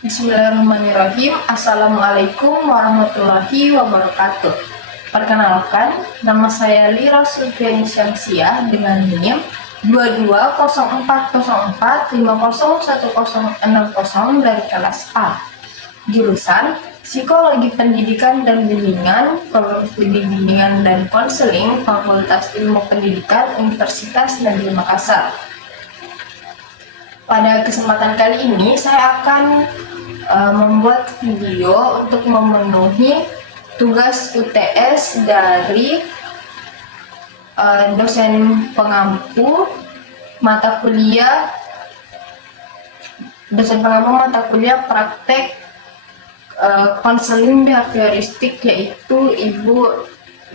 Bismillahirrahmanirrahim. Assalamualaikum warahmatullahi wabarakatuh. Perkenalkan, nama saya Lira Sulfiani Syamsiah dengan NIM 220404501060 dari kelas A. Jurusan Psikologi Pendidikan dan Bimbingan, Program Studi Bimbingan dan Konseling, Fakultas Ilmu Pendidikan, Universitas Negeri Makassar. Pada kesempatan kali ini saya akan membuat video untuk memenuhi tugas UTS dari dosen pengampu mata kuliah praktek konseling behavioristik, yaitu Ibu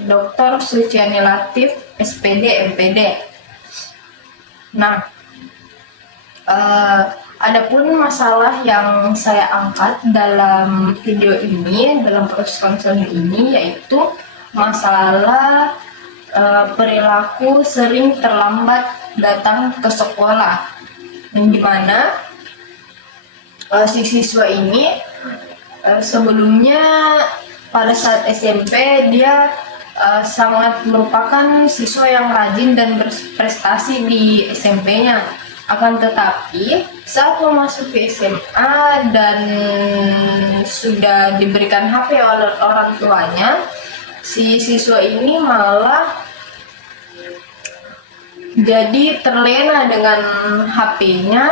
Dr. Suciani Latif, SPD, MPD. Nah, adapun masalah yang saya angkat dalam video ini, dalam proses konseling ini, yaitu masalah perilaku sering terlambat datang ke sekolah, yang dimana si siswa ini sebelumnya pada saat SMP dia sangat merupakan siswa yang rajin dan berprestasi di SMP-nya. Akan tetapi saat memasuki SMA dan sudah diberikan HP oleh orang tuanya, si siswa ini malah jadi terlena dengan HP-nya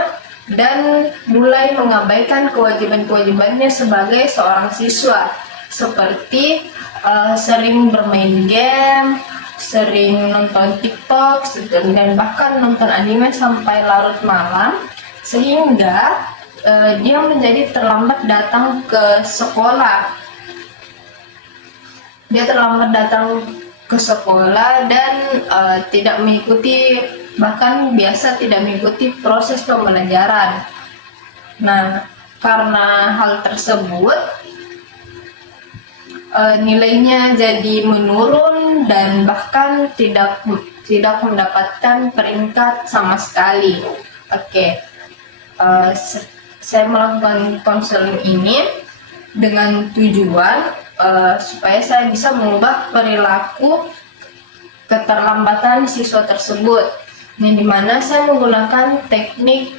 dan mulai mengabaikan kewajiban-kewajibannya sebagai seorang siswa, seperti sering bermain game, sering nonton TikTok, dan bahkan nonton anime sampai larut malam, sehingga dia menjadi terlambat datang ke sekolah. Dia terlambat datang ke sekolah dan tidak mengikuti, bahkan biasa tidak mengikuti proses pembelajaran. Nah, karena hal tersebut nilainya jadi menurun dan bahkan tidak mendapatkan peringkat sama sekali. Saya melakukan konseling ini dengan tujuan supaya saya bisa mengubah perilaku keterlambatan siswa tersebut, yang dimana saya menggunakan teknik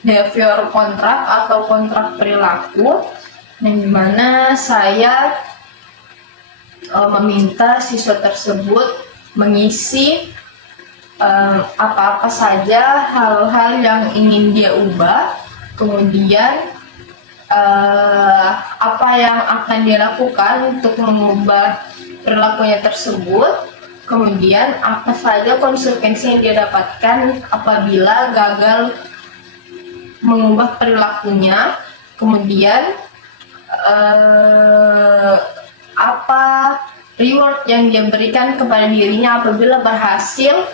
behavior kontrak atau kontrak perilaku, yang dimana saya meminta siswa tersebut mengisi apa-apa saja hal-hal yang ingin dia ubah, kemudian apa yang akan dia lakukan untuk mengubah perilakunya tersebut, kemudian apa saja konsekuensi yang dia dapatkan apabila gagal mengubah perilakunya, kemudian apa reward yang dia berikan kepada dirinya apabila berhasil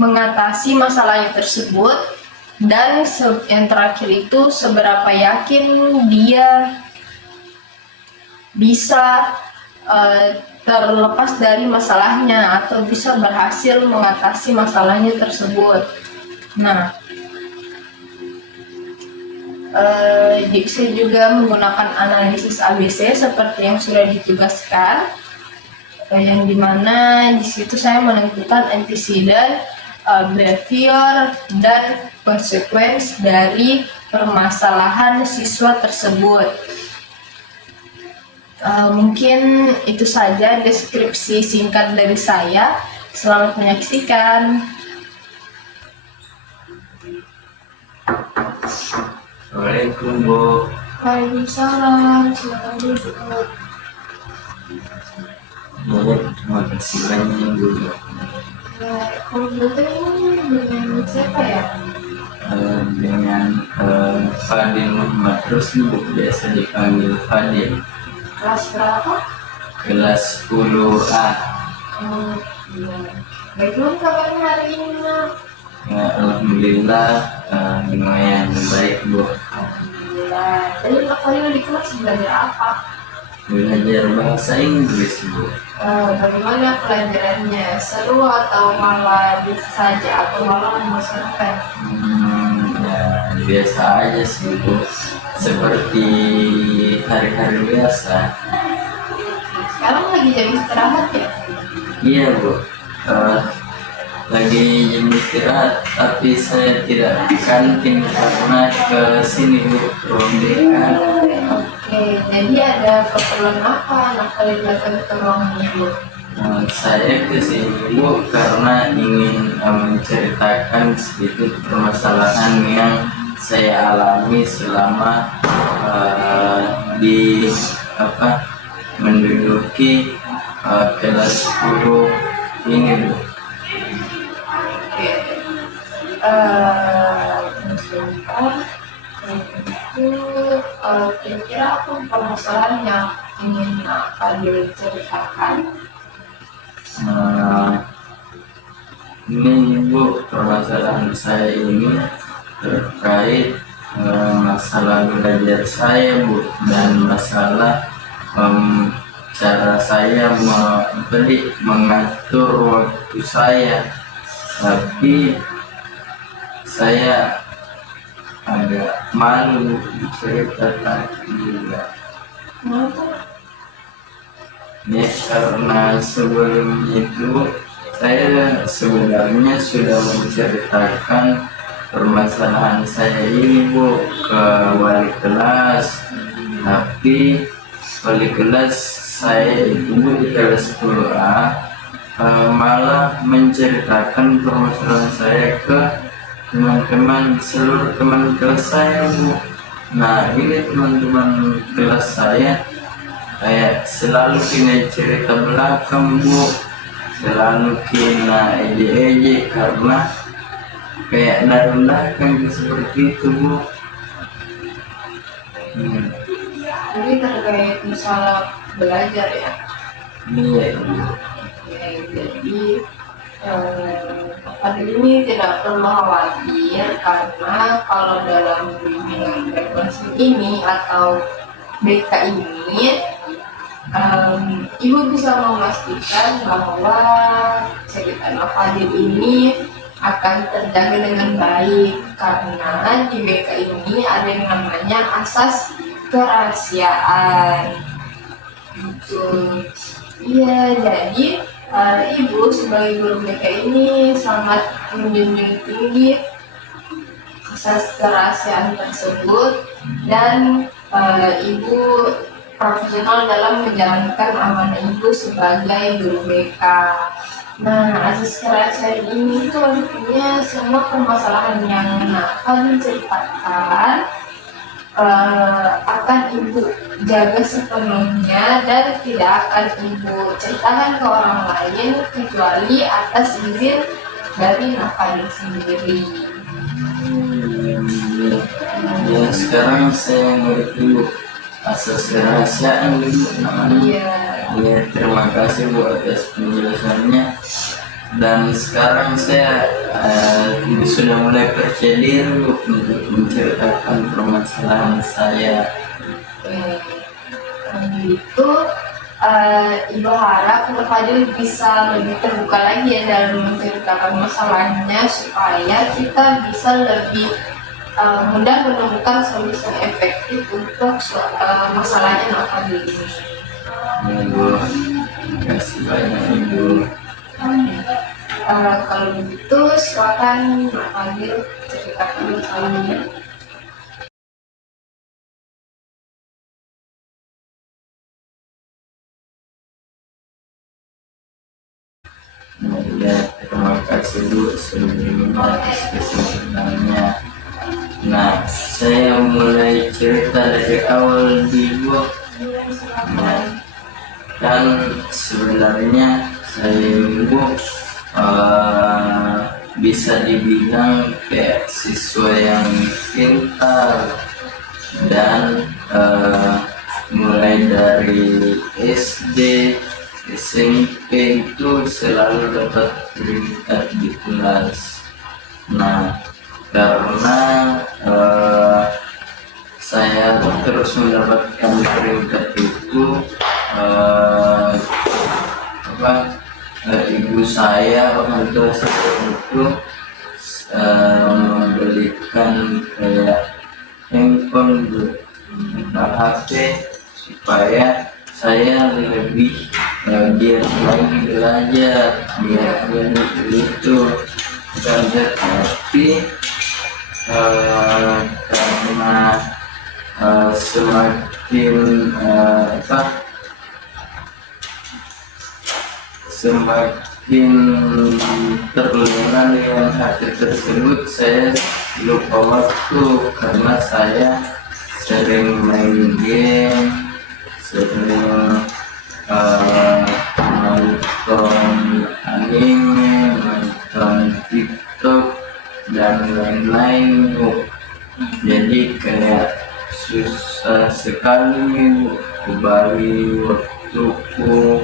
mengatasi masalahnya tersebut, dan yang terakhir itu seberapa yakin dia bisa terlepas dari masalahnya atau bisa berhasil mengatasi masalahnya tersebut. Nah, saya juga menggunakan analisis ABC seperti yang sudah ditugaskan, yang dimana di situ saya menentukan antecedent, behavior, dan konsekuensi dari permasalahan siswa tersebut. Mungkin itu saja deskripsi singkat dari saya. Selamat menyaksikan. Assalamualaikum Bu. Waalaikumsalam, silakan duduk. Terima kasih banyak Bu. Kalau betul ini dengan siapa ya? Dengan Fadil Muhammad Rusli Bu, biasa dipanggil Fadil. Kelas berapa? Kelas 10A. Iya. Bagaimana kabarnya hari ini, Nak? Alhamdulillah lumayan baik Bu. Alhamdulillah. Tadi Kak Fadil di kelas belajar apa? Belajar bahasa Inggris Bu. Bagaimana pelajarannya? Seru atau malah biasa saja atau malah membosankan? Ya biasa aja sih Bu, seperti hari-hari biasa. Sekarang lagi jam istirahat ya? Iya Bu. Lagi jam istirahat, tapi saya tidak di kantin karena ke sini Bu, ruang BK. Oke, jadi ada keperluan apa Anak kalian datang ke ruang ini, Bu? Saya ke sini Bu karena ingin menceritakan sedikit permasalahan yang saya alami selama di menduduki kelas 10 ini Bu. Oke. Sebentar. Itu kira-kira apa permasalahan yang ingin kalian ceritakan? Ini Bu, permasalahan saya ini terkait masalah belajar saya Bu, dan masalah cara saya mengatur waktu saya, tapi saya agak malu menceritakan juga. Kenapa? Ya, karena sebelum itu saya sebenarnya sudah menceritakan permasalahan saya ini Bu ke wali kelas, tapi wali kelas saya itu di kelas 10A malah menceritakan permasalahan saya ke teman-teman, seluruh teman kelas saya Bu. Nah ini teman-teman kelas saya kayak selalu kena cerita belakang Bu, selalu kena ejek-ejek karena kayak narendahkan seperti itu Bu. Jadi terkait masalah belajar ya? Iya Bu. Oke, jadi pada ini tidak perlu khawatir karena kalau dalam bimbingan frekuensi ini atau BK ini Ibu bisa memastikan bahwa cerita Fadil ini akan terjaga dengan baik karena di BK ini ada yang namanya asas kerahasiaan. Gitu. Iya, jadi Ibu sebagai guru BK ini sangat menjunjung tinggi asas kerahasiaan tersebut dan Ibu profesional dalam menjalankan amanah Ibu sebagai guru BK. Nah, asas kerahasiaan ini itu artinya semua permasalahan yang akan diceritakan akan Ibu jaga sepenuhnya dan tidak akan Ibu ceritakan ke orang lain kecuali atas izin dari Fadil sendiri. Ya sekarang saya ngerti Bu, asas kerahasiaan Bu namanya. Iya. Ya terima kasih Bu atas penjelasannya. Dan sekarang saya sudah mulai percaya diri Bu untuk menceritakan permasalahan saya. Itu Ibu harap Kak Fadil bisa lebih terbuka lagi ya dalam menceritakan masalahnya supaya kita bisa lebih mudah menemukan solusi efektif untuk masalahnya Kak Fadil ini. Ya Bu, terima kasih banyak Ibu. Kalau begitu silakan Kak Fadil ceritakan masalahnya. Ya, terima kasih Bu sebelumnya atas kesempatannya. saya mulai cerita dari awal di Bu. Nah, kan sebenarnya saya Bu bisa dibilang kayak siswa yang pintar dan mulai dari SD, SMP itu selalu dapat peringkat di kelas. Nah, karena saya terus mendapatkan peringkat itu, ibu saya, orang tua saya itu membelikan kayak handphone, HP, supaya saya lebih giat lagi belajar, biar itu belajar. Tapi karena semakin semakin terlena dengan hal tersebut, saya lupa waktu karena saya sering main game, sering nonton anime, nonton TikTok dan lain-lain Bu. Jadi kayak susah sekali Bu kembali waktuku,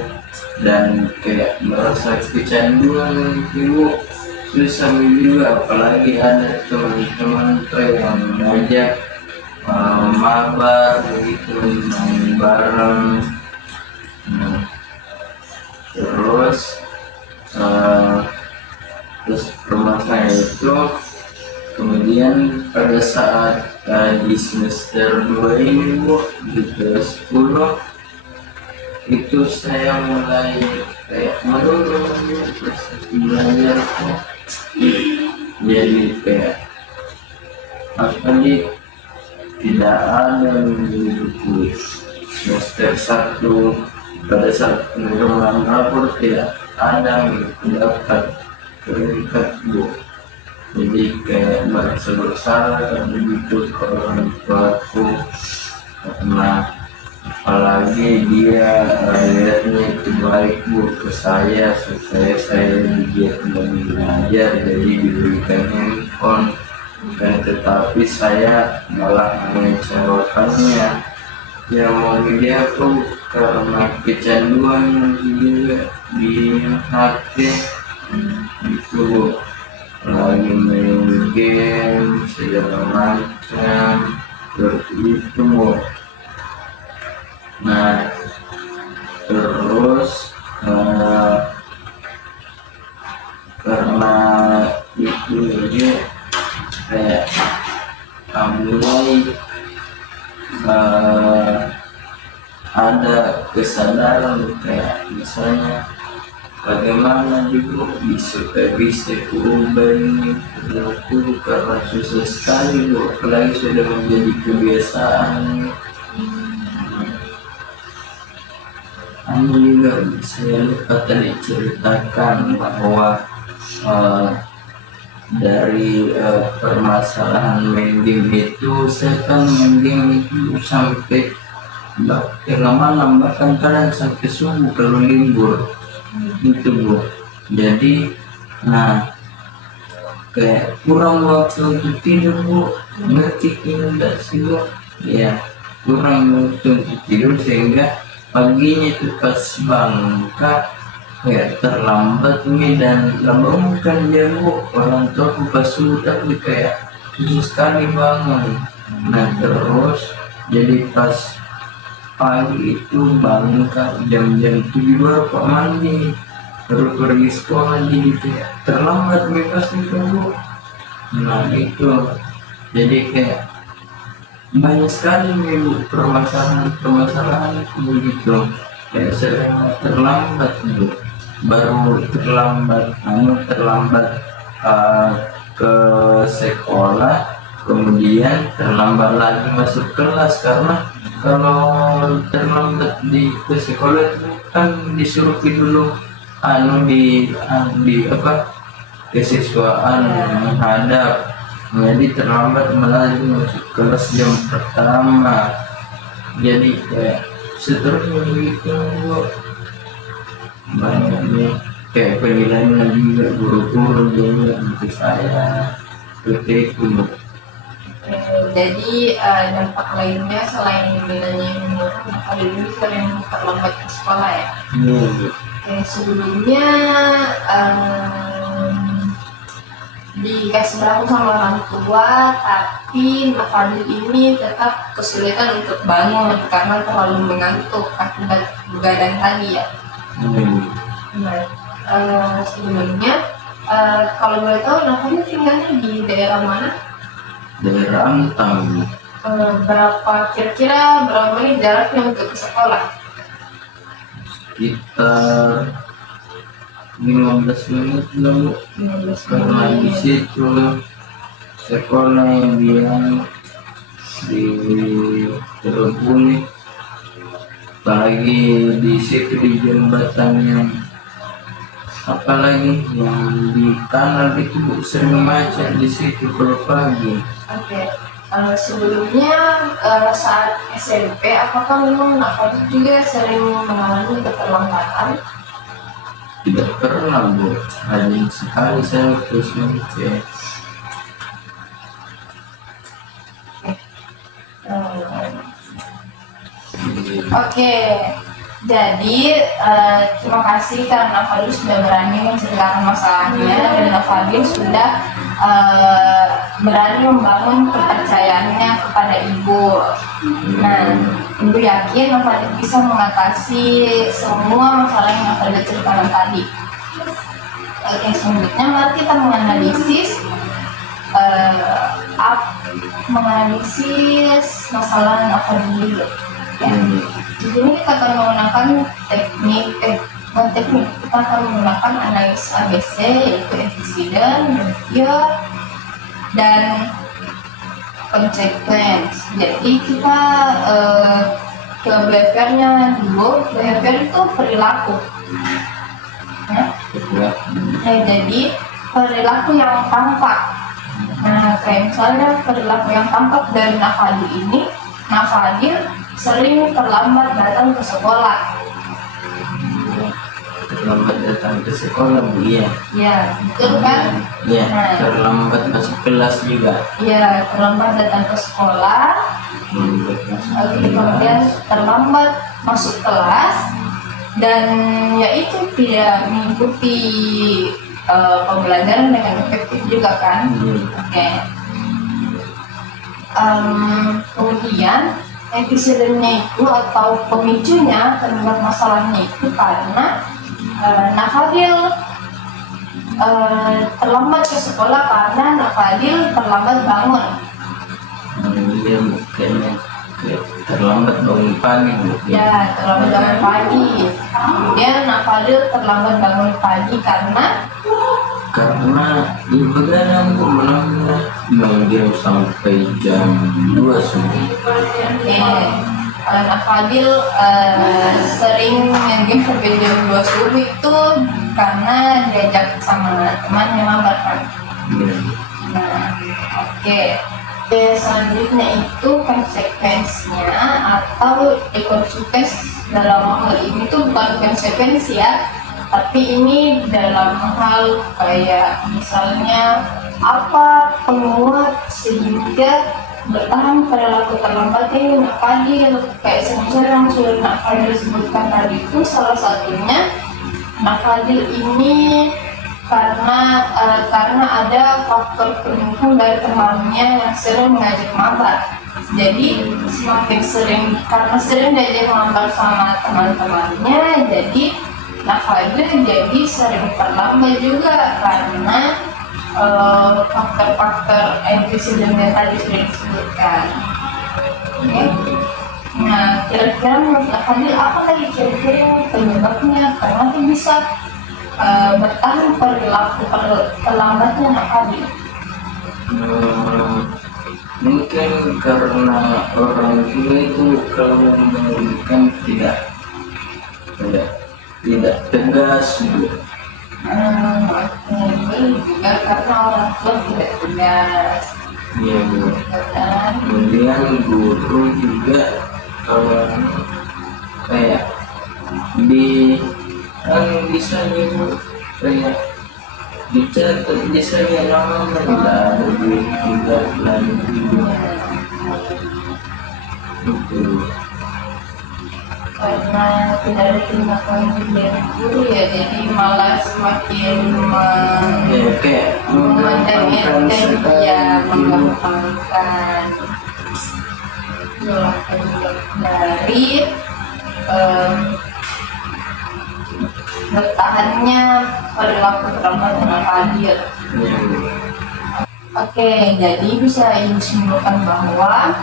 dan kayak merasa kecanduan Bu. Susah juga, apalagi ada teman-teman yang ngajak mabar gitu, main bareng. Terus permasalahan itu kemudian pada saat di semester 2 ini Bu, di kelas 10 itu saya mulai kayak menurun belajar kok. Jadi kayak tidak ada buku semester 1 pada saat penerimaan rapor, tidak ada dapat peringkat Bu. Jadi kayak merasa bersalah karena begitu ke orang tuaku, karena apalagi dia lihatnya itu baik Bu ke saya, supaya saya giat belajar, jadi diberikan handphone. Dan tetapi saya malah mengecewakannya. Ya mau dia tuh karena kecanduan juga di HP itu, lagi main game segala macam seperti itu Bu. Nah, terus karena itu aja kayak mulai ada kesadaran kayak misalnya bagaimana juga bisa berubah ini perilaku, karena susah sekali Bu, apalagi sudah menjadi kebiasaan. Juga saya lupa tadi ceritakan bahwa dari permasalahan main game itu, saya kan main game itu sampai malam, bahkan kadang sampai subuh kalau libur itu Bu. Jadi kayak kurang waktu untuk tidur Bu, ngerti enggak sih Bu? Ya, kurang waktu untuk tidur sehingga paginya itu pas bangun kayak terlambat nih, dan bangunkan dia Bu, orang tua aku pas subuh tapi kayak susah sekali bangun. Nah terus jadi pas pagi itu bangun jam-jam 7 baru Pak mandi, baru pergi sekolah, jadi kayak terlambat bebas itu Bu. Nah itu jadi kayak banyak sekali nih Bu permasalahan itu begitu, kayak sering terlambat Bu, baru terlambat ke sekolah, kemudian terlambat lagi masuk kelas, karena kalau terlambat ke sekolah itu kan disuruh dulu di kesiswaan menghadap. jadi terlambat melaju masuk kelas jam pertama, jadi kayak seterusnya begitu. Banyak nih kayak penilaian juga guru-guru juga untuk saya seperti itu. Jadi dampak lainnya selain nilainya yang menurun, ada juga yang terlambat ke sekolah ya. Sebelumnya dikasih berangkat sama orang tua, tapi Fadil ini tetap kesulitan untuk bangun karena terlalu mengantuk akibat begadang tadi ya. Sebelumnya kalau boleh tahu, Fadil tinggalnya di daerah mana? Daerah Antang. Kira-kira berapa menit jaraknya untuk ke sekolah? Sekitar 15 menit lalu, 15 karena di menit. situ sekolah yang dia di Terbuni, apalagi di situ di jembatan yang apalagi yang di kanal itu sering macet di situ kalau pagi. Oke. Sebelumnya saat SMP, apakah memang Fadil juga sering mengalami keterlambatan? Tidak pernah, Bu. Rajin sekali saya terus mencet. Oke, jadi terima kasih karena Fadil sudah berani menceritakan masalahnya dan Fadil sudah berani membangun kepercayaannya kepada ibu. Nah, ibu yakin Fadil bisa mengatasi semua masalah yang Fadil ceritakan tadi. Oke, selanjutnya mari kita menganalisis masalah yang Fadil. Ya. Di sini kita akan menggunakan teknik kita akan menggunakan analis ABC, yaitu antecedent, median, dan consequence. Jadi kita ke behaviornya dulu. Behavior itu perilaku. Jadi perilaku yang tampak. Nah, kayak misalnya perilaku yang tampak dari Fadil ini, Fadil sering terlambat datang ke sekolah. Terlambat datang ke sekolah, Bu, ya? Ya, betul kan? Ya, terlambat masuk kelas juga. Ya, terlambat datang ke sekolah. Kemudian terlambat masuk kelas, dan yaitu tidak mengikuti pembelajaran dengan efektif juga kan? Oke. Kemudian antecedentnya itu atau pemicunya terhadap masalahnya itu karena Fadil terlambat ke sekolah karena Fadil terlambat bangun. Dia kayaknya terlambat bangun pagi, Bu. Ya, terlambat bangun pagi. Kemudian Fadil terlambat bangun pagi karena ibu begadang, Bu, menunggu sampai jam 2 subuh. Karena Fadil sering main game sampai jam 2 subuh itu karena diajak sama teman yang mabar kan. Nah, oke. Selanjutnya itu konsekuensinya atau konsekuensi dalam hal ini tuh bukan konsekuensi ya, tapi ini dalam hal kayak misalnya apa penguat sehingga bertahan perilaku terlambat ini Fadil. Kayak semisal yang sudah Fadil sebutkan tadi itu salah satunya Fadil ini karena ada faktor pendukung dari temannya yang sering mengajak mabar. Jadi semakin sering, karena sering diajak mabar sama teman-temannya, jadi Fadil jadi sering terlambat juga karena faktor-faktor antecedent yang tadi sudah disebutkan. Okay. Nah, kira-kira menurut Fadil apa lagi kira-kira penyebabnya karena itu bisa bertahan perilaku terlambatnya Fadil? Mungkin karena orang tua itu kalau memberikan tidak tegas. Juga karena orang tua tidak tegas. Iya Bu. Dan Kemudian guru juga kalau kayak di kan bisa nih Bu, kayak dicatat bisa ya namanya lah duit juga lagi itu. karena tidak ada tindak lanjut dari guru ya, jadi malah semakin Ya kayak memandang menggampangkan enteng, sekali ya gitu. menggampangkan. Itulah penyebab dari em, bertahannya perilaku terlambat dan adil. Ya Bu. Oke, jadi bisa disimpulkan bahwa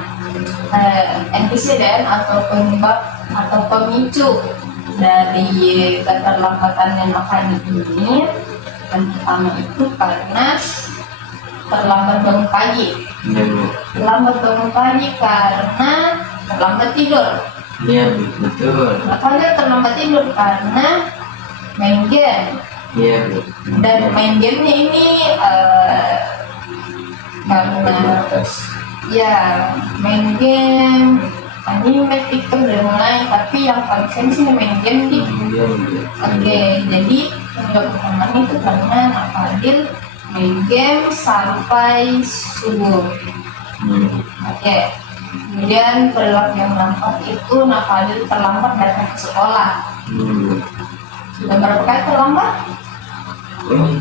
antecedent atau penyebab atau pemicu dari keterlambatan yang akan ini, yang pertama itu karena terlambat bangun pagi. Ya Bu. Terlambat bangun pagi karena terlambat tidur. Iya Bu, betul. Makanya terlambat tidur karena main game. Iya Bu. Dan main gamenya ini karena terbatas. ya main game, anime, TikTok dan lain, tapi yang paling sering sih main game di. Iya Bu. Oke, jadi penyebab utamanya itu karena Fadil main game sampai subuh. Oke, kemudian perilaku yang nampak itu Fadil terlambat datang ke sekolah. Sudah berapa kali terlambat? Oh,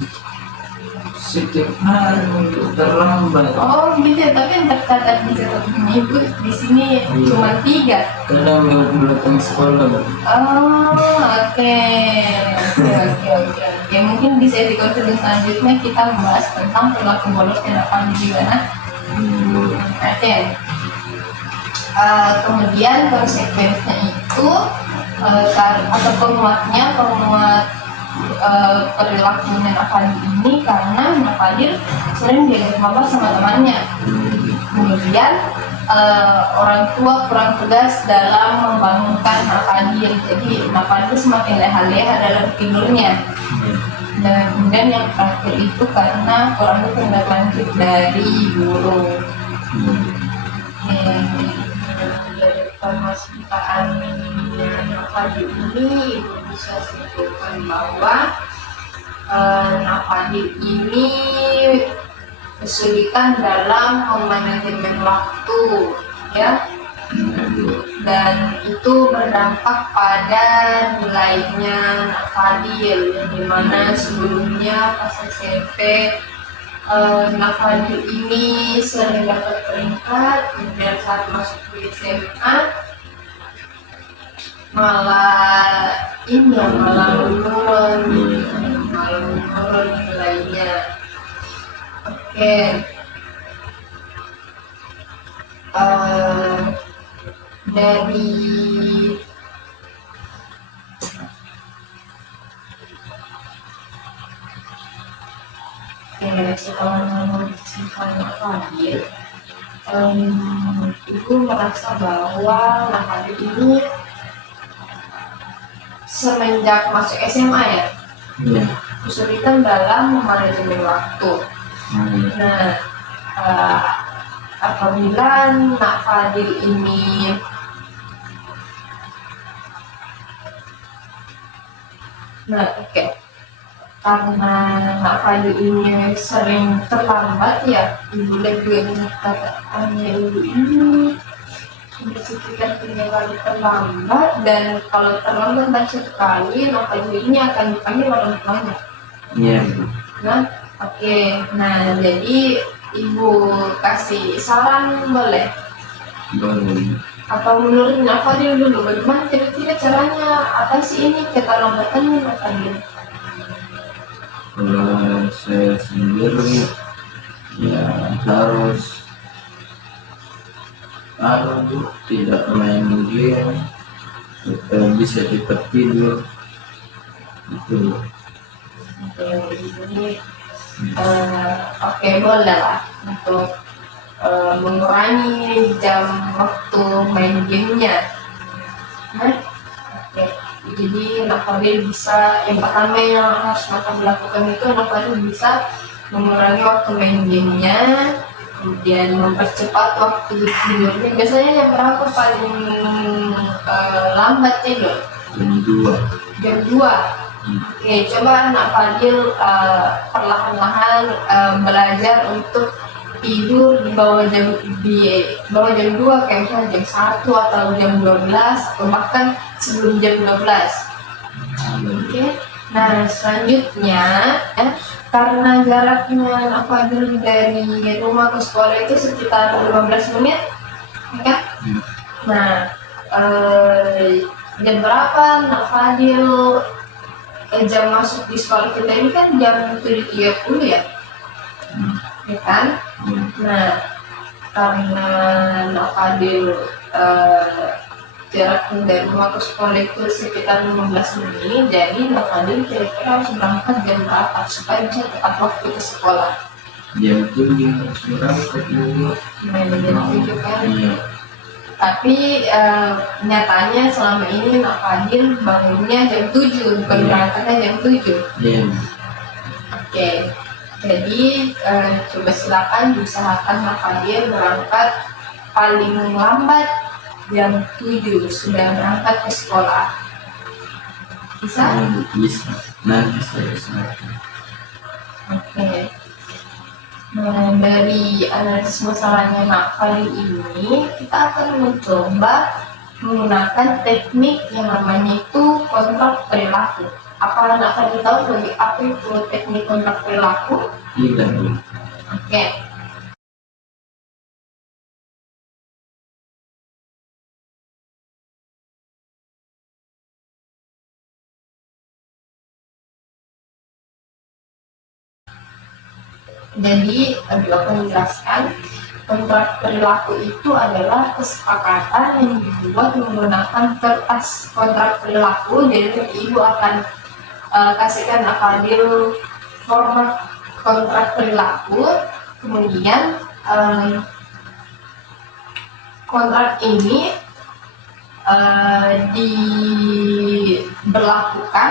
setiap hari untuk terlambat. Oh gitu ya, tapi yang tercatat di catatan ibu di sini cuma 3. Kadang lewat belakang sekolah Bu. Oh, oke. Oke. Mungkin di sesi konseling selanjutnya kita membahas tentang perilaku bolos dan apa gimana. Oke. Kemudian konsekuensinya itu atau penguat perilaku Nafadir ini karena Nafadir sering diajak ngobrol sama temannya. Kemudian orang tua kurang tegas dalam membangunkan Nafadir, jadi Nafadir semakin leha-leha dalam tidurnya. Dan kemudian yang terakhir itu karena kurang tindak lanjut dari guru. Dari permasalahan Nafadir ini bisa simpulkan bahwa Nafadir ini kesulitan dalam memanajemen waktu, ya, dan itu berdampak pada nilainya Nafadir, yang dimana sebelumnya pas SMP Nafadir ini sering dapat peringkat, kemudian saat masuk ke SMA malah menurun nilainya. Oke. Dari Nafadir, ibu merasa bahwa Nafadir ini semenjak masuk SMA ya, kesulitan dalam memanajemen waktu. Nah, apabila Nafadir ini karena Nafadir ini sering terlambat ya, ibu lebih katakannya ibu ini sudah sekitar 3 kali terlambat, dan kalau terlambat dan sekali Nafadir ini akan dipanggil orang tuanya. Iya. Nah jadi ibu kasih saran boleh? Boleh. Atau menurut Nafadir dulu bagaimana kira-kira caranya atasi ini keterlambatannya Nafadir? Kalau saya sendiri ya harus tidak main game supaya bisa cepat tidur itu. Oke, boleh lah untuk mengurangi jam waktu main gamenya. Jadi Nafadir bisa, yang pertama yang harus Nafadir lakukan itu Nafadir bisa mengurangi waktu main gamenya, kemudian mempercepat waktu tidurnya. Biasanya jam berapa paling lambat tidur? Jam 2. Jam 2. Oke, coba anak Fadil perlahan-lahan belajar untuk tidur di bawah jam 2, kayak misalnya jam 1 atau jam 12 atau bahkan sebelum jam 12. Oke. Nah, selanjutnya ya, karena jaraknya anak Fadil dari rumah ke sekolah itu sekitar 15 menit, ya kan? Nah, jam berapa anak Fadil jam masuk di sekolah kita ini kan jam 7.30 ya, ya kan? Nah, karena anak Fadil jaraknya dari rumah ke sekolah itu sekitar 15 menit, jadi anak Fadil kira-kira harus berangkat jam berapa supaya bisa tepat waktu ke sekolah? Jam 7 harus berangkat dulu. Nah, jam 7 kan? Iya. Tapi nyatanya selama ini anak Fadil bangunnya jam 7, bukan berangkatnya jam 7. Iya. Oke, jadi coba silakan diusahakan anak Fadil berangkat paling lambat jam 7 sudah berangkat ke sekolah. Bisa? Bisa. Nanti saya usahakan. Oke. Nah, dari analisis masalahnya Nak Fadil ini, kita akan mencoba menggunakan teknik yang namanya itu kontrak perilaku. Apa Nak Fadil tahu bagi apa itu teknik kontrak perilaku? Tidak. Oke. Jadi, aku akan menjelaskan. Kontrak perilaku itu adalah kesepakatan yang dibuat menggunakan kertas kontrak perilaku. Jadi ibu akan kasihkan Nak Fadil format kontrak perilaku, kemudian kontrak ini diberlakukan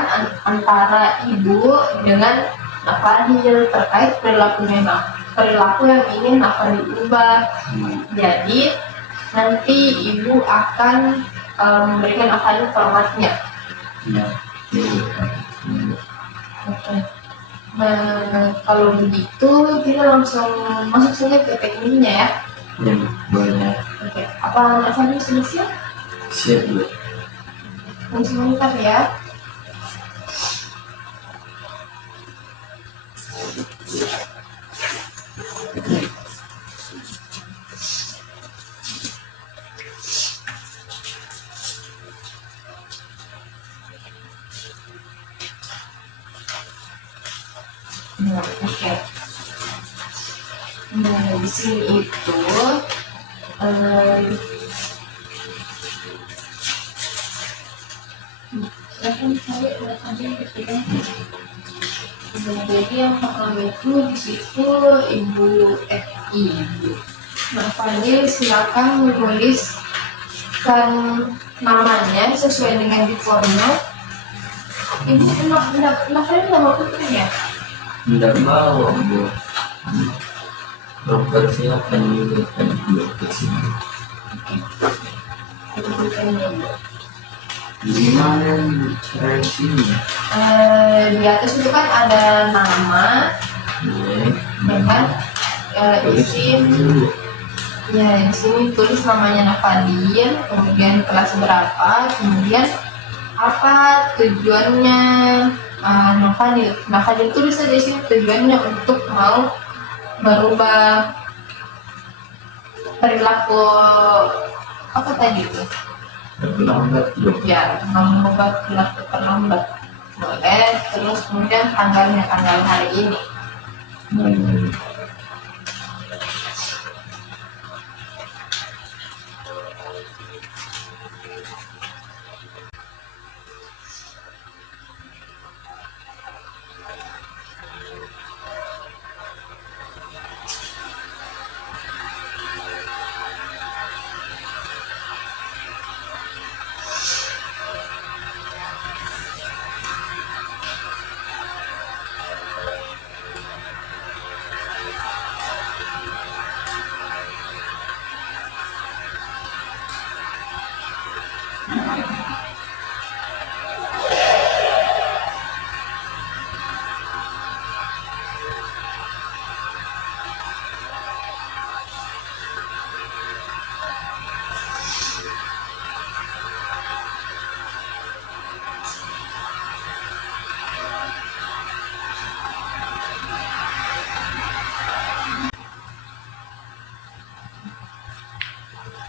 antara ibu dengan Nak Fadil terkait perilaku yang ingin Nak Fadil ubah. Jadi nanti ibu akan memberikan Nak Fadil formatnya. Ya. Oke. Nah, kalau begitu kita langsung masuk saja ke tekniknya ya. Ya, boleh. Oke. Apa Nak Fadil sudah siap? Siap, Bu. Sebentar ya. Nah, oke. Nah, di sini itu jadi yang pertama itu di situ ibu. Nah, Fadil silakan menuliskan namanya sesuai dengan di format. Ibu Fadil nama putri ya? Tidak bawa, Bu. Persiapan juga kan ke sini. Gimana cara sini? Di atas itu kan ada nama, ya kan? Isim. Ya, di sini tulis namanya Nak Fadil, kemudian kelas berapa, kemudian apa tujuannya Nak Fadil. Nak Fadil tulis saja di sini tujuannya untuk mau merubah perilaku apa tadi itu? Terlambat, Bu. Ya, mengubah perilaku terlambat. Boleh, terus kemudian tanggal hari ini.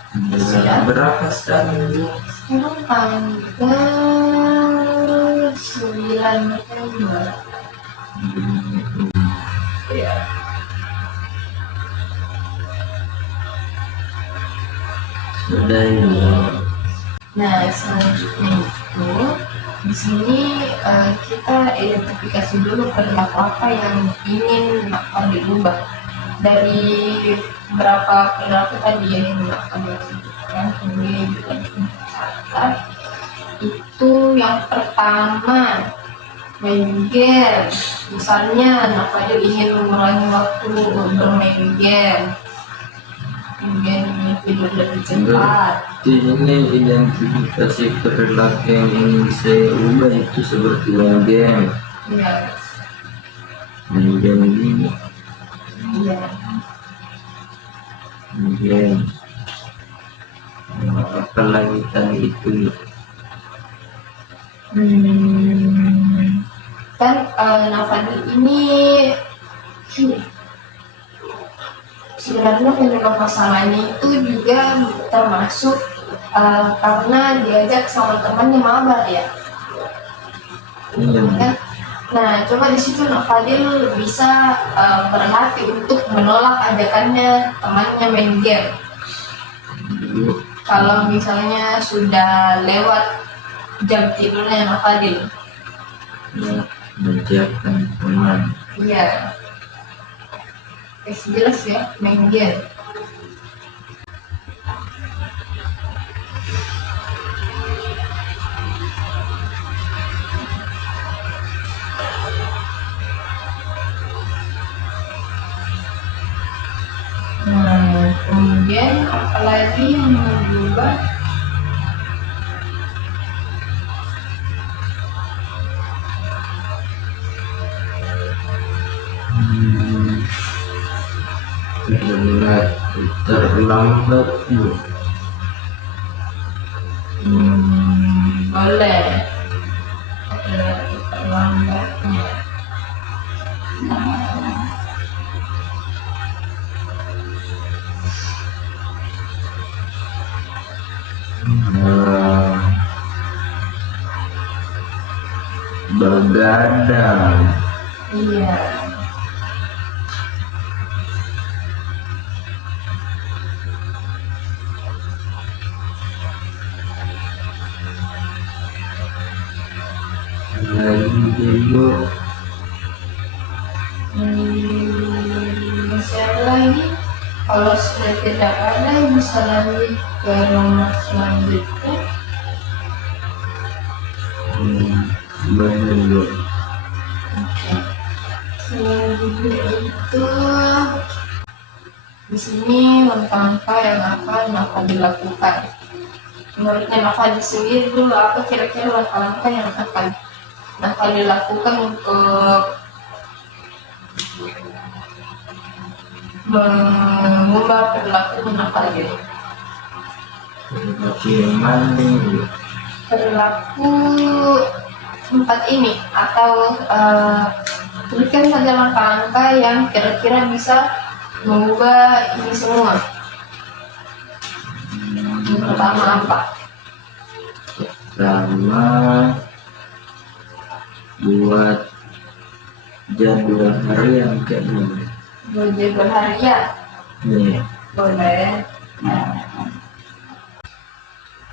Bulan berapa sekarang Bu? Sekarang tanggal 9 November. Ya. Sudah ya. Nah, selanjutnya itu di sini kita identifikasi dulu perilaku apa yang ingin akan diubah dari berapa perilaku tadi yang akan disebutkan. Kemudian juga dicatat itu yang pertama main game. Misalnya anak Fadil ingin mengurangi waktu bermain game, ingin tidur lebih cepat. Jadi ini identifikasi perilaku yang ingin saya ubah itu seperti main game. Iya, Main game ini. iya. Main game. Apa lagi tadi itu? Kan Nafadil ini sebenarnya penyebab masalahnya itu juga termasuk karena diajak sama temannya mabar ya. Iya. Kan? Nah, coba di situ Nafadil bisa berhati untuk menolak ajakannya temannya main game. Kalau misalnya sudah lewat jam tidurnya Nafadil. Ya, menyiapkan teman. Iya. Jelas ya, main game. Nah, kemudian apalagi yang mau diubah? Terlambat Bu. Boleh. Ada terlambatnya. Begadang. Iya. Lagi dulu. Masih ada lagi. Kalau sudah tidak ada, bisa lanjut ke nomor selanjutnya. Benar Bu. Selanjutnya itu di sini langkah-langkah yang akan dilakukan. Menurutnya Nafadil sendiri dulu apa kira-kira langkah-langkah yang akan Nafadil lakukan untuk mengubah perilaku Nafadil? Bagaimana Bu? Perilaku tempat ini atau berikan saja langkah-langkah yang kira-kira bisa mengubah ini semua. Yang pertama apa? Pertama, buat jadwal harian kayaknya. Jadwal harian. Nih, Boleh.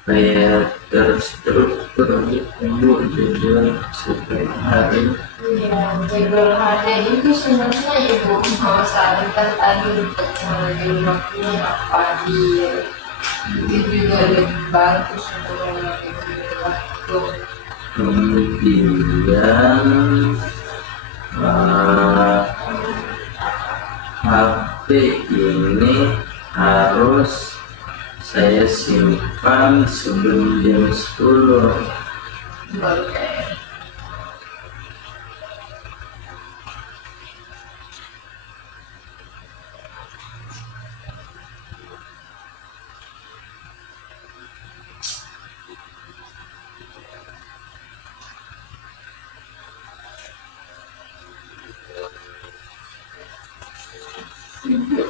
supaya terstruktur gitu Bu, jadwal setiap hari. Ya, jadwal harian itu sebenarnya ibu sarankan tadi untuk mengatur waktunya apa itu juga lebih bagus untuk mengatur waktu. Kemudian HP ini harus saya simpan sebelum jam 10. Boleh.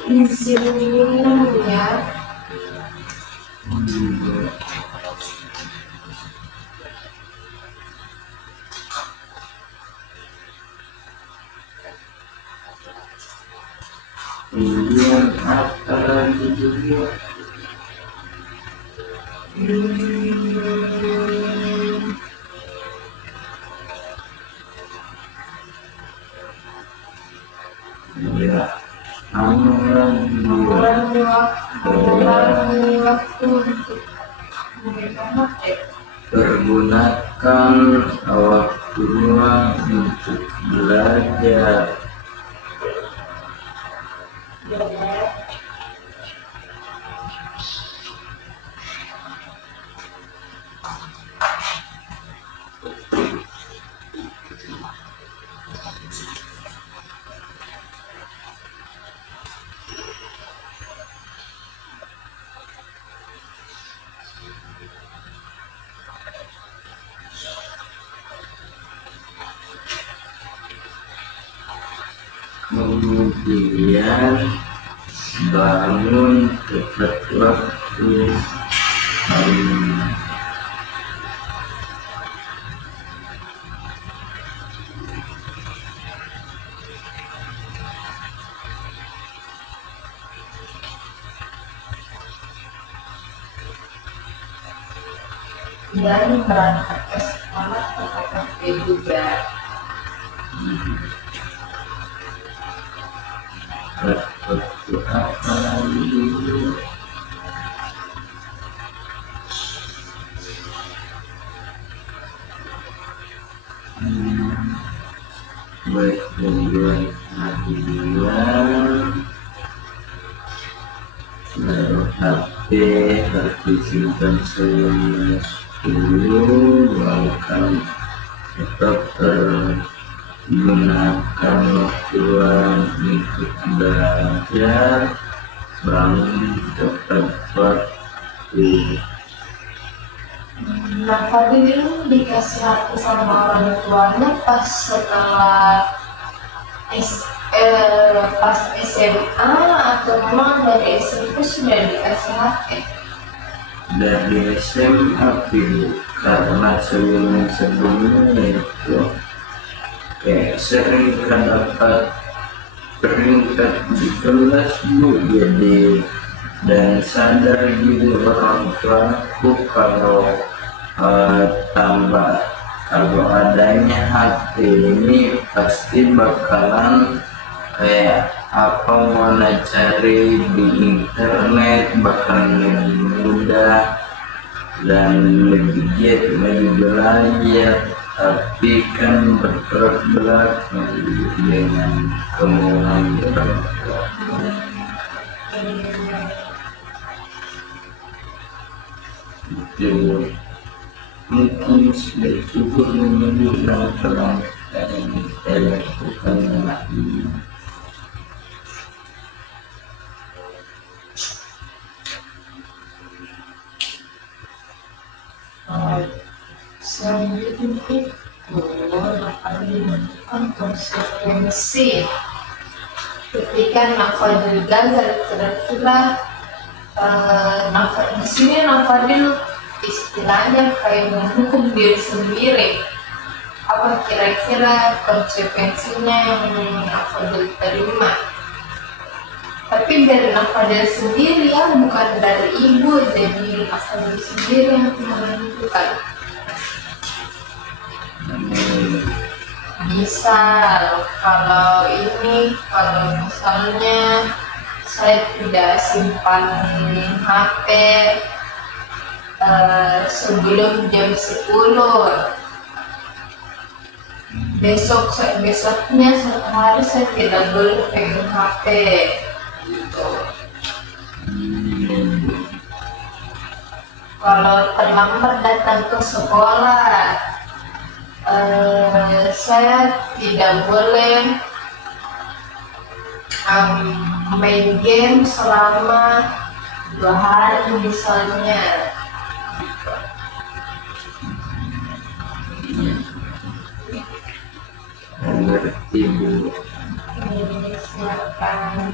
Izin minum ya. Hmm. Kemudian apa lagi juga? Ya, mengurangi waktu untuk memegang HP. pergunakan waktu luang untuk belajar. Kemudian bangun tepat waktu. Dan berangkat ke sekolah pakai HP juga. Waktu apa lagi dulu? Baik, kemudian naruh HP simpan semuanya dulu, bahkan tetap gunakan waktu untuk belajar, bangun tepat waktu. Nah, Fadil ini dikasih HP sama orang tuanya pas setelah pas SMA atau memang dari SMP sudah dikasih HP? Dari SMA dulu, karena sebelumnya itu kayak sering dapat peringkat di kelas Bu, jadi dan sadar juga orang tuaku kalau kalau adanya HP ini pasti bakalan kayak apa mau cari di internet bakalan lebih mudah dan lebih giat lagi belajar, tapi kan bertolak belakang dengan kemauan orang tua. Itu mungkin sudah cukup menunjukkan langkah yang saya lakukan ini. Selanjutnya itu akan menentukan konsekuensi ketika Nafadil gagal. Kira-kira di sini Nafadil istilahnya kayak menghukum diri sendiri. Apa kira-kira konsekuensinya yang Nafadil terima? Tapi dari Nafadil sendiri ya, bukan dari ibu, jadi Nafadil sendiri yang menentukan. Misal kalau misalnya saya tidak simpan HP sebelum jam 10, besoknya satu hari saya tidak boleh pegang HP gitu. Kalau terlambat datang ke sekolah, saya tidak boleh main game selama 2 hari misalnya. Mengerti Bu. Silakan.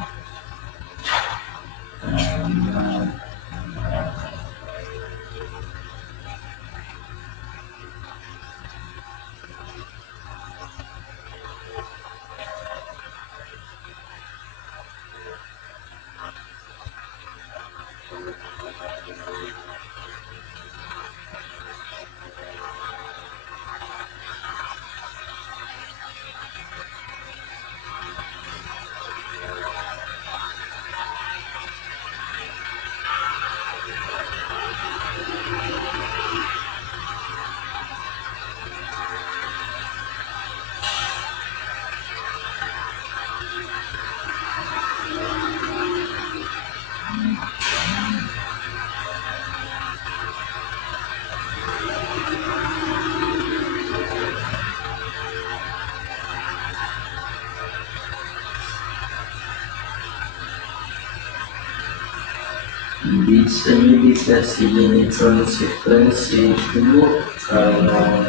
bisa dikasih jadi konsekuensi itu karena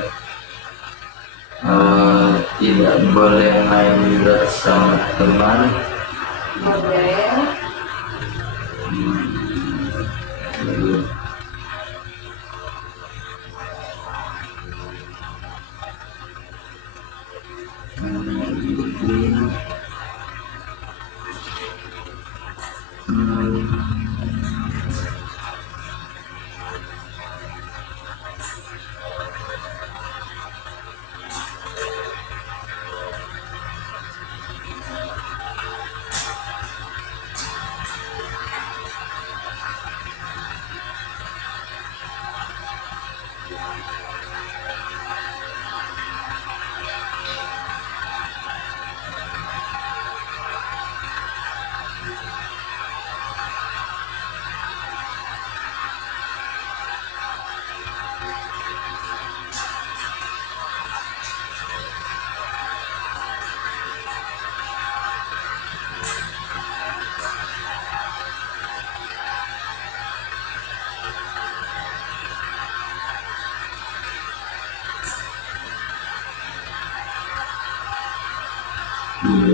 tidak boleh main bersama teman. Boleh.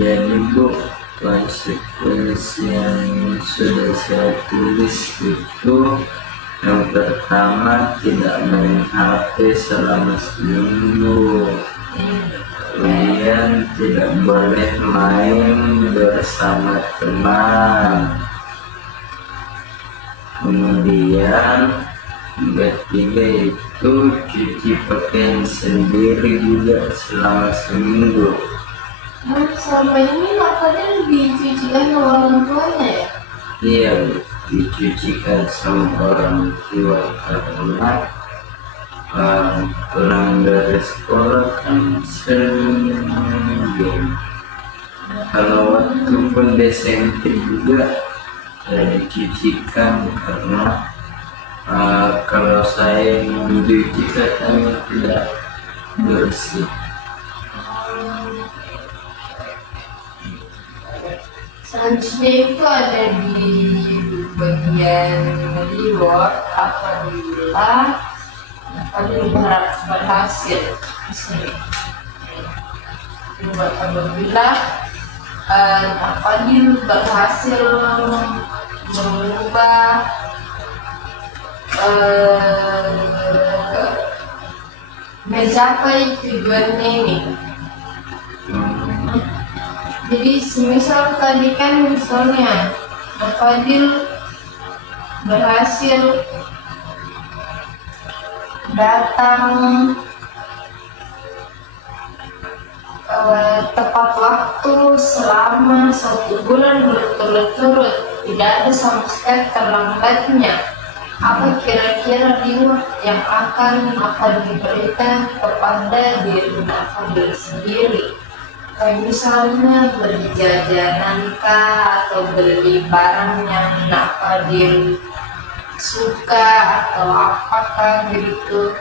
Jadi bu, konsekuensi yang sudah saya tulis itu yang pertama tidak main HP selama seminggu, kemudian tidak boleh main bersama teman, kemudian ketiga itu cuci pakaian sendiri juga selama seminggu. Selama ini makanya dicucikan sama orang tuanya ya? Iya, dicucikan sama orang tua karena pulang dari sekolah kan sering game. Kalau waktu pun SMP juga dicucikan karena kalau saya mencuci katanya tidak bersih. Selanjutnya itu ada di bagian reward apabila berhasil. Apabila Fadil berhasil mengubah mencapai tujuannya ini. Jadi semisal tadi kan misalnya Fadil berhasil datang tepat waktu selama 1 bulan berturut-turut, tidak ada sama sekali terlambatnya. Apa kira-kira reward yang akan diberikan kepada diri Fadil sendiri? Kayak misalnya beli jajanan kah, atau beli barang yang Fadil suka atau apakah begitu.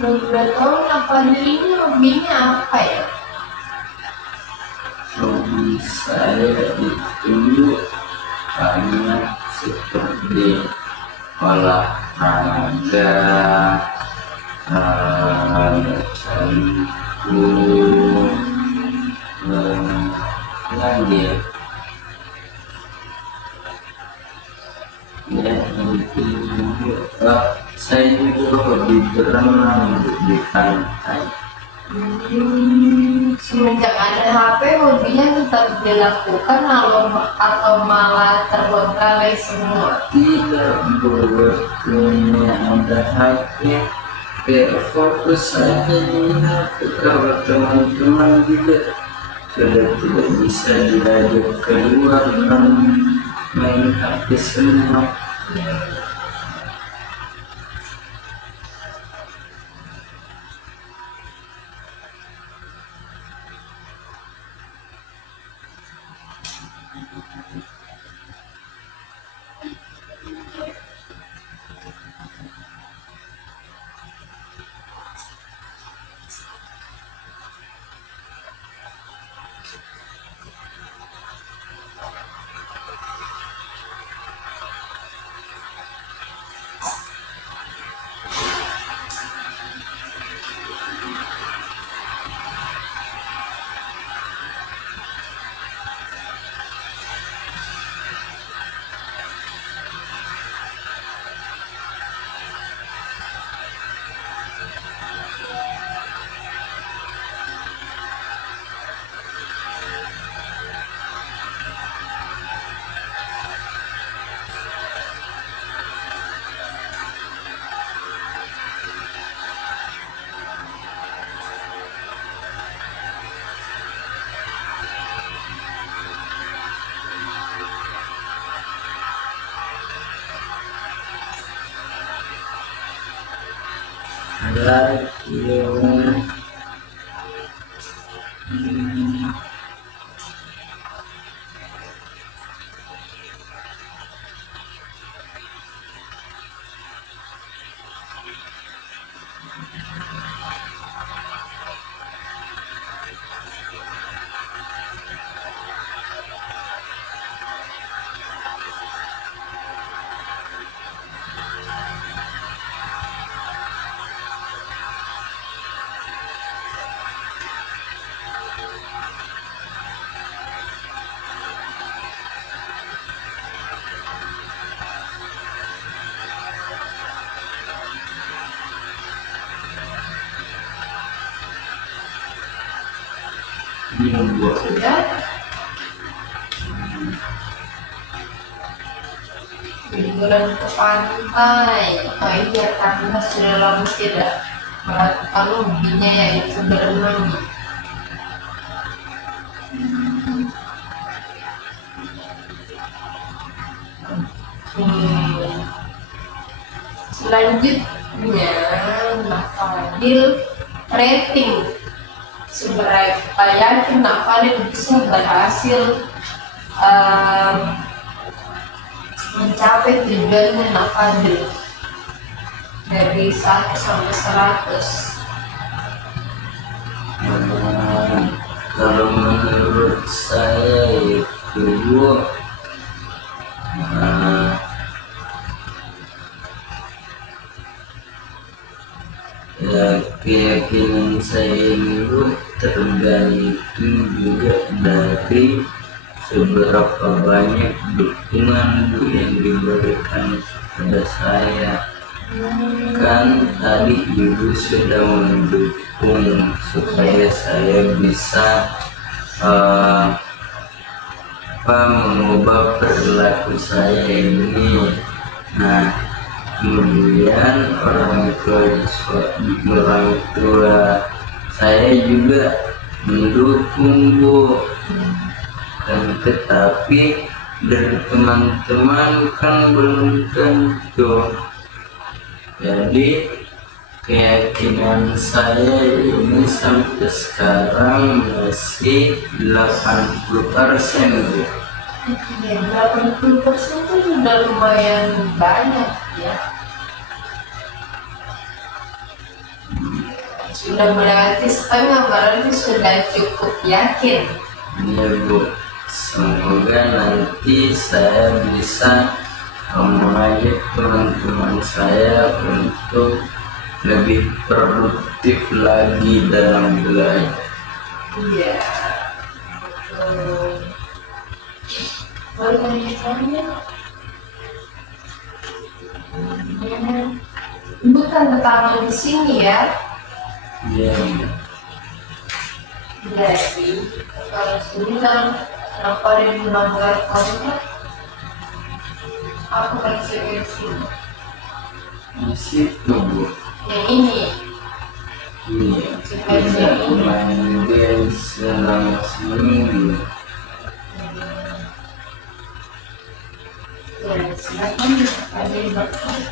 Boleh tahu Fadil ini hobinya apa ya? Hobi saya itu banyak seperti olahraga, candu, lagi ya itu juga. Saya juga hobi berenang di pantai. Semenjak ada HP, hobinya tetap dilakukan atau malah terbengkalai semua? Tidak, waktunya ada HP kayak fokus saja di HP. Kalau teman-teman juga sudah tidak bisa diajak keluar kan main HP semua. Lagi Sudah liburan ke pantai. Oh iya, karena sudah lama tidak melakukan hobinya yaitu berenang. Selanjutnya, Nak Fadil rating seberapa yakin Nak Fadil bisa berhasil mencapai tujuannya Nak Fadil dari 1 sampai 100. kalau menurut saya itu ya keyakinan saya itu tergantung juga dari seberapa banyak dukungan yang diberikan kepada saya. Kan tadi ibu sudah mendukung supaya saya bisa mengubah perilaku saya ini. Nah, kemudian orang tua saya juga mendukung, Bu. Dan tetapi dari teman-teman kan belum tentu. Jadi keyakinan saya ini sampai sekarang masih 80%, Bu. Ya, 80% itu sudah lumayan banyak ya. Sudah melewati setengah, berarti sudah cukup yakin. Ya, Bu. Semoga nanti saya bisa mengajak teman-teman saya untuk lebih produktif lagi dalam belajar. Iya. Organisasinya Ibu tanda tangan di sini ya. Iya. Jadi kalau sedang kenapa dia melanggar kontrak, aku kasih ke sini. Di situ Bu. Yang ini. Iya. Bisa main game selama seminggu. Ya, silakan ada yang bertanya.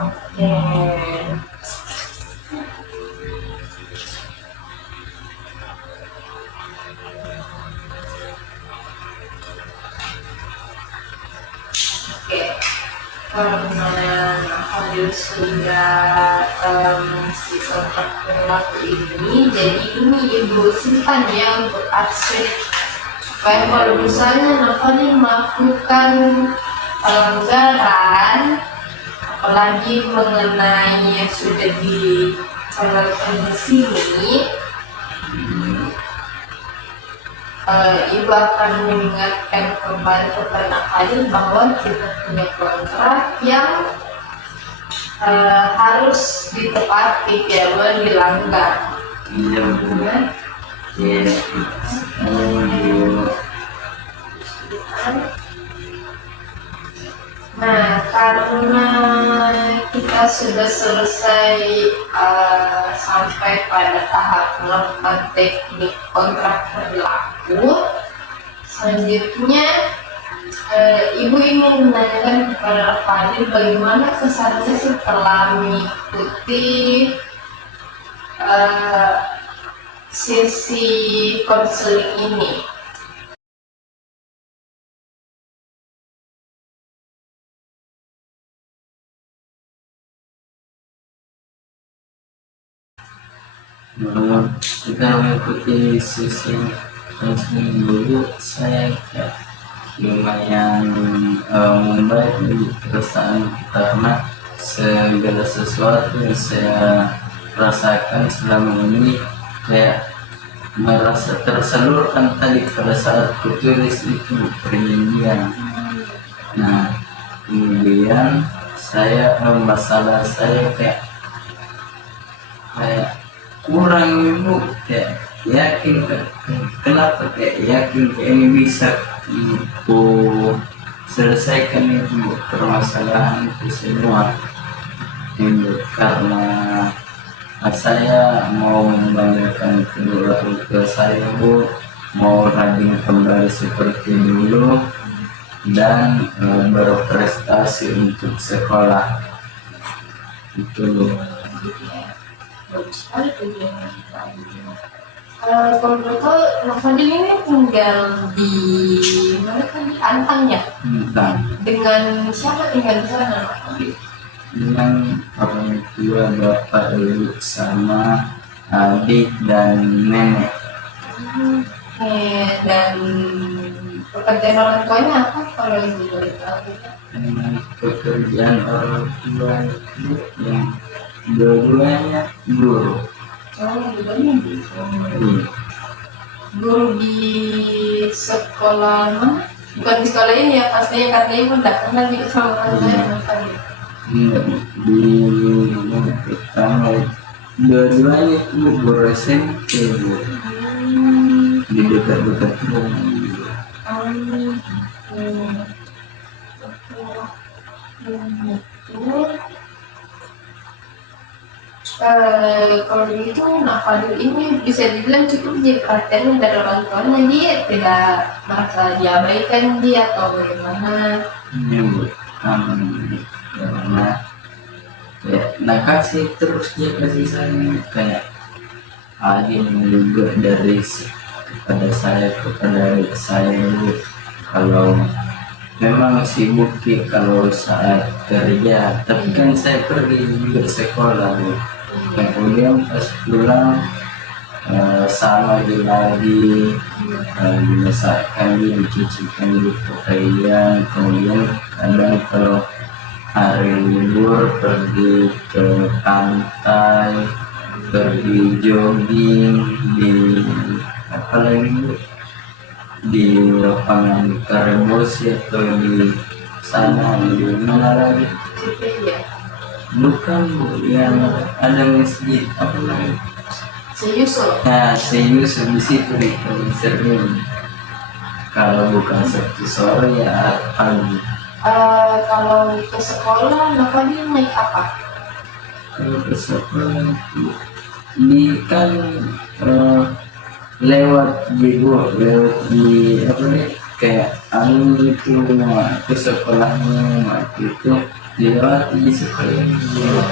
Oke. Oke. Karena Fadil sudah mengisi kontrak perilaku ini, jadi ini Ibu simpan ya untuk arsip supaya kalau misalnya Fadil melakukan pelanggaran apalagi mengenai yang sudah dicanangkan di sini, Ibu akan mengingatkan kembali kepada Fadil bahwa kita punya kontrak yang harus ditepati, jangan dilanggar. Iya Bu. Iya. Nah, karena kita sudah selesai sampai pada tahap melakukan teknik kontrak berlaku, selanjutnya Ibu ingin menanyakan kepada Fadil bagaimana kesannya setelah mengikuti sesi konseling ini. Kita mengikuti sesi konseling dulu, saya kayak lumayan membaik di perasaan karena segala sesuatu yang saya rasakan selama ini kayak merasa tersalurkan tadi pada saat kutulis itu perjanjian. Nah kemudian saya masalah saya kayak kurang Ibu, kayak yakin kenapa kayak yakin kayak ini bisa itu selesaikan itu permasalahan itu semua Ibu, karena saya mau membanggakan kedua orang tua saya Bu, mau rajin kembali seperti dulu dan berprestasi untuk sekolah itu Bu. Bagus sekali tujuannya. Kalau betul, Fadil ini tinggal di mana tadi? Antang ya? Tentang Dengan siapa tinggal di sana? dengan orang tua, bapak, ibu, sama adik dan nenek. Dan pekerjaan orang tuanya apa kalau ibu boleh tahu? Pekerjaan orang tua itu yang dua-duanya guru. Dua-duanya guru. Iya. Guru di sekolah mana? Bukan di sekolah ini ya, pastinya karena ibu tidak kenal juga sama orang saya. Di pertama dua-duanya itu guru SMP Bu, di dekat-dekat rumah. Kalau begitu, nah Fadil ini bisa dibilang cukup jadi perhatian dari orang tuanya, dia tidak merasa diabaikan dia atau bagaimana. Iya Bu, karena ya, nah kasih terus dia kasih sayang kayak Adin juga dari kepada saya kepada adik saya Bu, kalau memang sibuk ya kalau saat kerja, tapi kan saya pergi juga sekolah Bu. Nah, kemudian pas pulang sama dia lagi, dimasakkan dia, dicucikan di pakaian. Kemudian kadang kalau hari libur pergi ke pantai, pergi jogging di apa lagi Bu? Di lapangan Karebosi atau di sana di mana lagi? CPI ya. Bukan Bu, yang ada masjid apa namanya? Seyusul. Nah, serius di situ nih paling sering. Kalau bukan Sabtu sore ya pagi. Kalau ke sekolah, Bapak dia naik apa? Kalau ke sekolah itu ini kan lewat lewat di apa nih, kayak anu itu ke sekolahnya itu lewat di sekolah ini.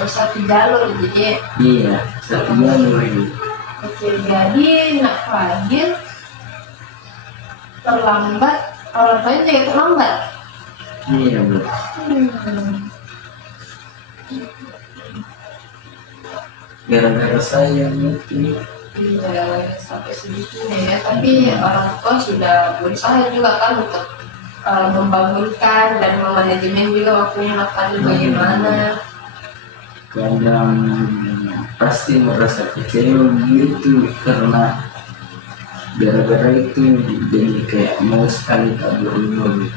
Satu jalur jadi. Iya, satu jalur ini. Oke, jadi nak Fadil terlambat, orang tuanya juga terlambat. Iya Bu. Gara-gara saya itu. Iya, sampai segitunya ya. Tapi orang tua sudah berusaha juga kan untuk membangunkan dan memanajemen juga waktunya nak Fadil bagaimana. Kadang pasti merasa kecewa gitu karena gara-gara itu jadi kayak mau sekali kabur dulu.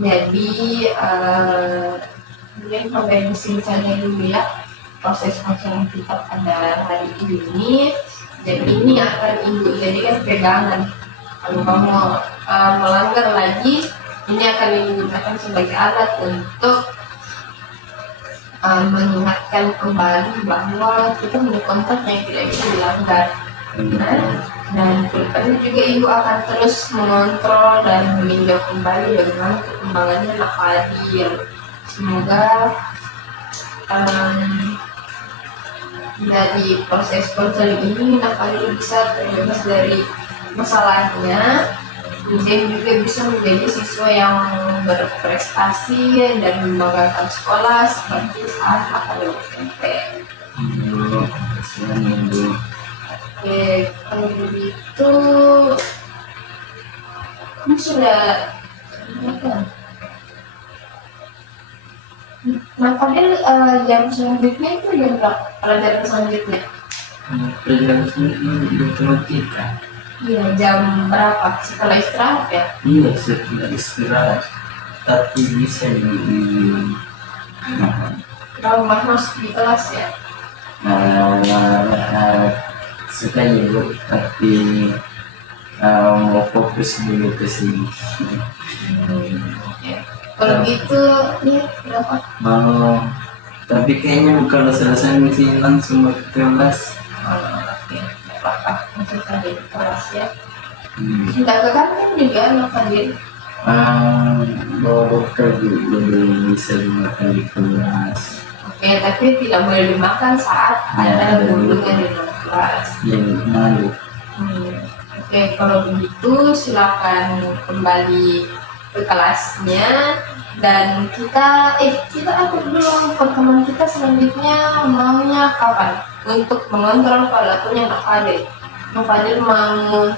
Jadi mungkin sampai disingkatnya dulu ya proses yang kita pada hari ini. Jadi ini akan ibu jadikan pegangan. Kalau kamu melanggar lagi, ini akan digunakan sebagai alat untuk mengingatkan kembali bahwa kita punya kontrak yang tidak bisa dilanggar. Dan kedepannya juga ibu akan terus mengontrol dan meninjau kembali bagaimana perkembangannya anak Fadil. Semoga dari proses konseling ini anak Fadil bisa terbebas dari masalahnya, kemudian juga bisa menjadi siswa yang berprestasi dan membanggakan sekolah seperti saat akan SMP. Oke, kalau begitu ini sudah Nah, Fadil jam selanjutnya itu jam berapa? Pelajaran selanjutnya? Pelajaran matematika. Iya, jam berapa? Setelah istirahat ya? Iya, setelah istirahat. Tapi bisa Kalau masuk di kelas ya? Sukanya Bu, tapi mau fokus dulu ke sini. Ya. Kalau gitu, nih berapa? Mau, tapi kayaknya kalau selesai mesti langsung ke kelas. Oke, apa-apa. Masuk aja di kelas ya. Tidak ke kantin juga, Mbak Fadil? Bawa bekal belum bisa dimakan di kelas. Oke, tapi tidak boleh dimakan saat ada guru yang di dalam kelas. Ya, malu. Oke, kalau begitu silakan kembali ke kelasnya dan kita atur dulu pertemuan kita selanjutnya maunya kapan untuk mengontrol perilakunya Mbak Fadil. Mbak Fadil mau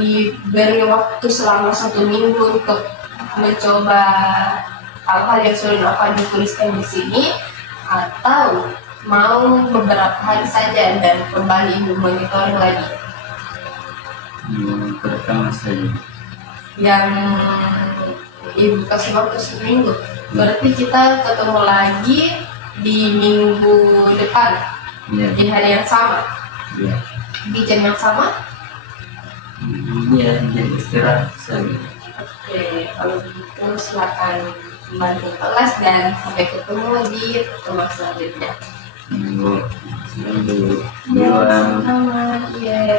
diberi waktu selama 1 minggu untuk mencoba hal-hal yang sudah Mbak Fadil tuliskan di sini, atau mau beberapa hari saja dan kembali ibu monitoring lagi? Yang pertama saja. Yang ibu kasih waktu 1 minggu, berarti kita ketemu lagi di minggu depan, Ya, di hari yang sama, ya, di jam yang sama. ya, jadi istirahat saja. Oke, kalau begitu silakan kembali ke kelas dan sampai ketemu di pertemuan selanjutnya. Bu, selalu Ya, doa. sama-sama. Iya.